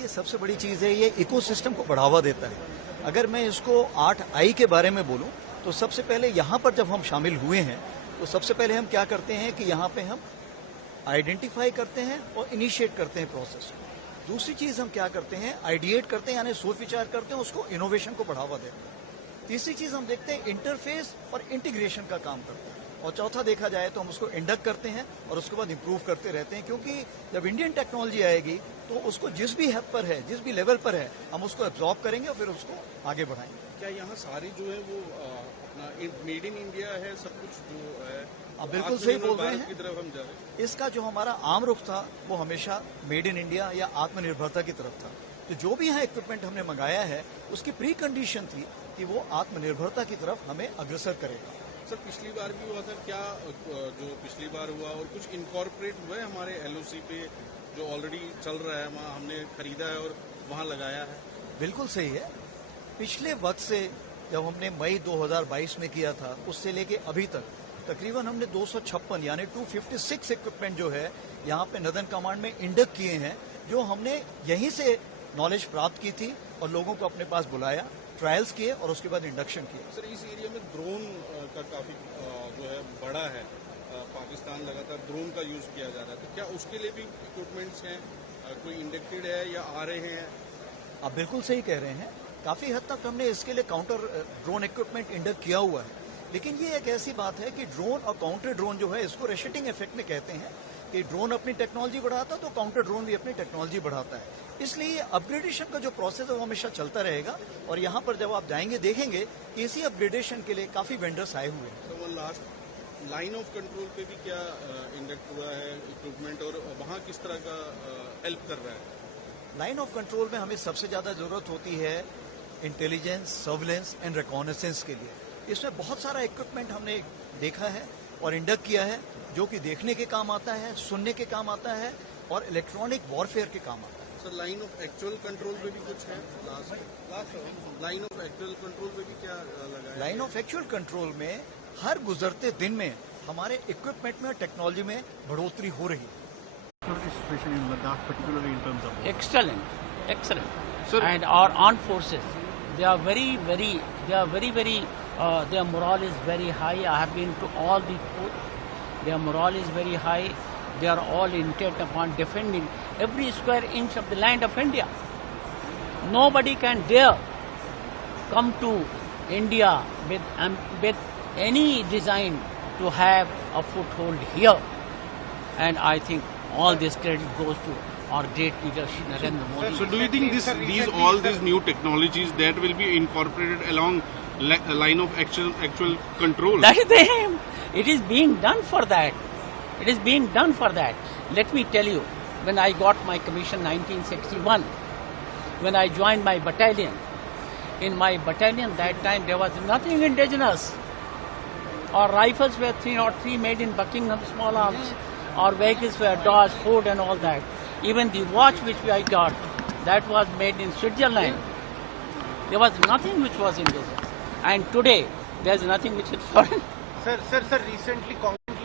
देखिए सबसे बड़ी चीज़ है ये इकोसिस्टम को बढ़ावा देता है। अगर मैं इसको 8I के बारे में बोलूं तो सबसे पहले यहाँ पर जब हम शामिल हुए हैं तो सबसे पहले हम क्या करते हैं कि यहाँ पे हम आइडेंटिफाई करते हैं और इनिशिएट करते हैं प्रोसेस। दूसरी चीज़ हम क्या करते हैं, आइडिएट करते हैं यानी सोच विचार करते हैं, उसको इनोवेशन को बढ़ावा देते हैं। तीसरी चीज़ हम देखते हैं इंटरफेस और इंटीग्रेशन का काम करते हैं। और चौथा देखा जाए तो हम उसको इंडक्ट करते हैं और उसके बाद इंप्रूव करते रहते हैं, क्योंकि जब इंडियन टेक्नोलॉजी आएगी तो उसको जिस भी हद पर है, जिस भी लेवल पर है, हम उसको एब्जॉर्ब करेंगे और फिर उसको आगे बढ़ाएंगे। क्या यहाँ सारी जो है वो अपना मेड इन इंडिया है, सब कुछ जो है? आप बिल्कुल सही बोल रहे हैं। की तरफ हम जा रहे हैं। इसका जो हमारा आम रुख था वो हमेशा मेड इन इंडिया या आत्मनिर्भरता की तरफ था। तो जो भी यहाँ इक्विपमेंट हमने मंगाया है उसकी प्री कंडीशन थी कि वो आत्मनिर्भरता की तरफ हमें अग्रसर करेगा। सर पिछली बार भी हुआ था क्या, जो पिछली बार हुआ और कुछ इनकॉर्पोरेट हुआ है हमारे LOC पे जो ऑलरेडी चल रहा है, वहाँ हमने खरीदा है और वहाँ लगाया है? बिल्कुल सही है। पिछले वक्त से जब हमने मई 2022 में किया था उससे लेके अभी तक तकरीबन हमने 256 यानी 256 इक्विपमेंट जो है यहाँ पे नदन कमांड में इंडक्ट किए हैं, जो हमने यहीं से नॉलेज प्राप्त की थी और लोगों को अपने पास बुलाया, ट्रायल्स किए और उसके बाद इंडक्शन किया। सर इस एरिया में ड्रोन का काफी जो है बड़ा है, पाकिस्तान लगातार ड्रोन का यूज किया जा रहा है, तो क्या उसके लिए भी इक्विपमेंट्स हैं, कोई इंडक्टेड है या आ रहे हैं? आप बिल्कुल सही कह रहे हैं। काफी हद तक हमने इसके लिए काउंटर ड्रोन इक्विपमेंट इंडक्ट किया हुआ है, लेकिन ये एक ऐसी बात है कि ड्रोन और काउंटर ड्रोन जो है इसको रेशेटिंग इफेक्ट में कहते हैं कि ड्रोन अपनी टेक्नोलॉजी बढ़ाता है तो काउंटर ड्रोन भी अपनी टेक्नोलॉजी बढ़ाता है। इसलिए अपग्रेडेशन का जो प्रोसेस है वो हमेशा चलता रहेगा और यहाँ पर जब आप जाएंगे देखेंगे कि इसी अपग्रेडेशन के लिए काफी वेंडर्स आए हुए हैं। तो लास्ट लाइन ऑफ कंट्रोल पे भी क्या इंडक्ट हुआ है इक्विपमेंट और वहाँ किस तरह का हेल्प कर रहा है? लाइन ऑफ कंट्रोल में हमें सबसे ज्यादा जरूरत होती है इंटेलिजेंस, सर्विलेंस एंड रिकॉनेसेंस के लिए। इसमें बहुत सारा इक्विपमेंट हमने देखा है और इंडक्ट किया है जो कि देखने के काम आता है, सुनने के काम आता है और इलेक्ट्रॉनिक वॉरफेयर के काम आता है। Sir line of actual control पे भी कुछ है? Last line of actual control पे भी क्या लगा है? लाइन ऑफ एक्चुअल कंट्रोल में हर गुजरते दिन में हमारे इक्विपमेंट में और टेक्नोलॉजी में बढ़ोतरी हो रही है। Excellent. Sir, and our armed forces, they are very, their morale is very high. I have been to all the ports. Their morale is very high. They are all intent upon defending every square inch of the land of India. Nobody can dare come to India with any design to have a foothold here. And I think all this credit goes to our great leader, Narendra Modi. So do you think these new technologies that will be incorporated along line of actual control? That is the aim. It is being done for that. It is being done for that. Let me tell you, when I got my commission 1961, when I joined my battalion, in my battalion that time there was nothing indigenous. Our rifles were 303 made in Buckingham small arms. Our vehicles were Dodge, Ford and all that. Even the watch which I got, that was made in Switzerland. There was nothing which was indigenous. And today, there is nothing which is foreign. Sir, recently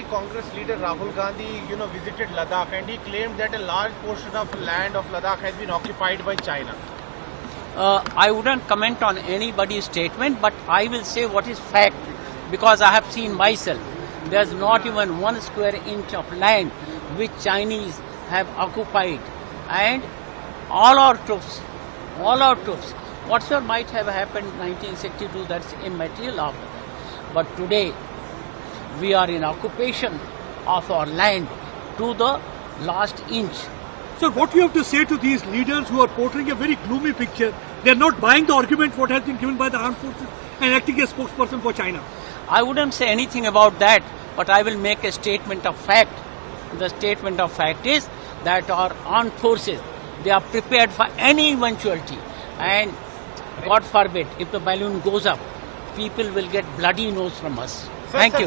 Congress leader Rahul Gandhi, visited Ladakh and he claimed that a large portion of land of Ladakh has been occupied by China. I wouldn't comment on anybody's statement, but I will say what is fact, because I have seen myself. There's not even 1 square inch of land which Chinese have occupied, and all our troops, whatsoever might have happened in 1962, that's immaterial after that. But today, we are in occupation of our land to the last inch. So what do you have to say to these leaders who are portraying a very gloomy picture? They are not buying the argument what has been given by the armed forces and acting as spokesperson for China. I wouldn't say anything about that, but I will make a statement of fact. The statement of fact is that our armed forces, they are prepared for any eventuality. And God forbid, if the balloon goes up, people will get bloody nose from us. Thank you.